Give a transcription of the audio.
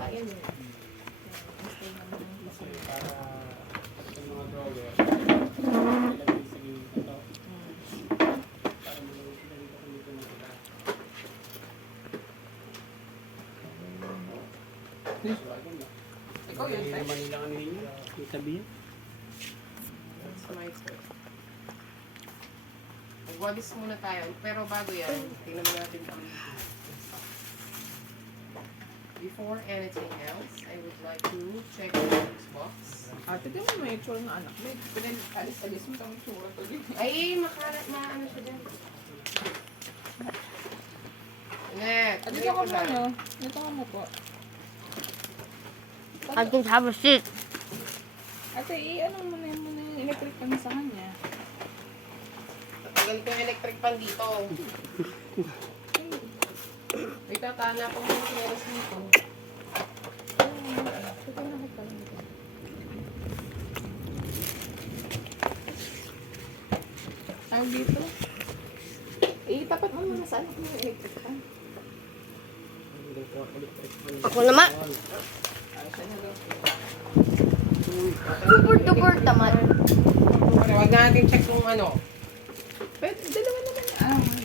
ata yan eh. Kasi para sa mga drawer, ilagay sa ito. Para malawag sila dito kung dito na sila. Ikaw yun, Hindi Tay? naman nila ano yun. Yung tabi yan. That's my turn. Magwalis muna tayo. Pero bago yan, tingnan mo natin kung before anything else, I would like to check the next box. Ate, di mo may itsura ng anak mo. Pinalis-alis mo itong itsura to. Ay, makalat na ano siya dyan. Net, Dito ka muna. Dito ka na po. I don't have a seat. Ate, ano mo na yung electric pan sa kanya? Tatagal ko yung electric pan dito. May tatana pa mga sinelas dito. Ito na kita. Ay, dito. Tapat mo muna sa anak mo yung electric pan. Ako naman. Ay, siya na daw. Super duper tamad. Huwag natin check kung ano. Pwede, dalawa naman.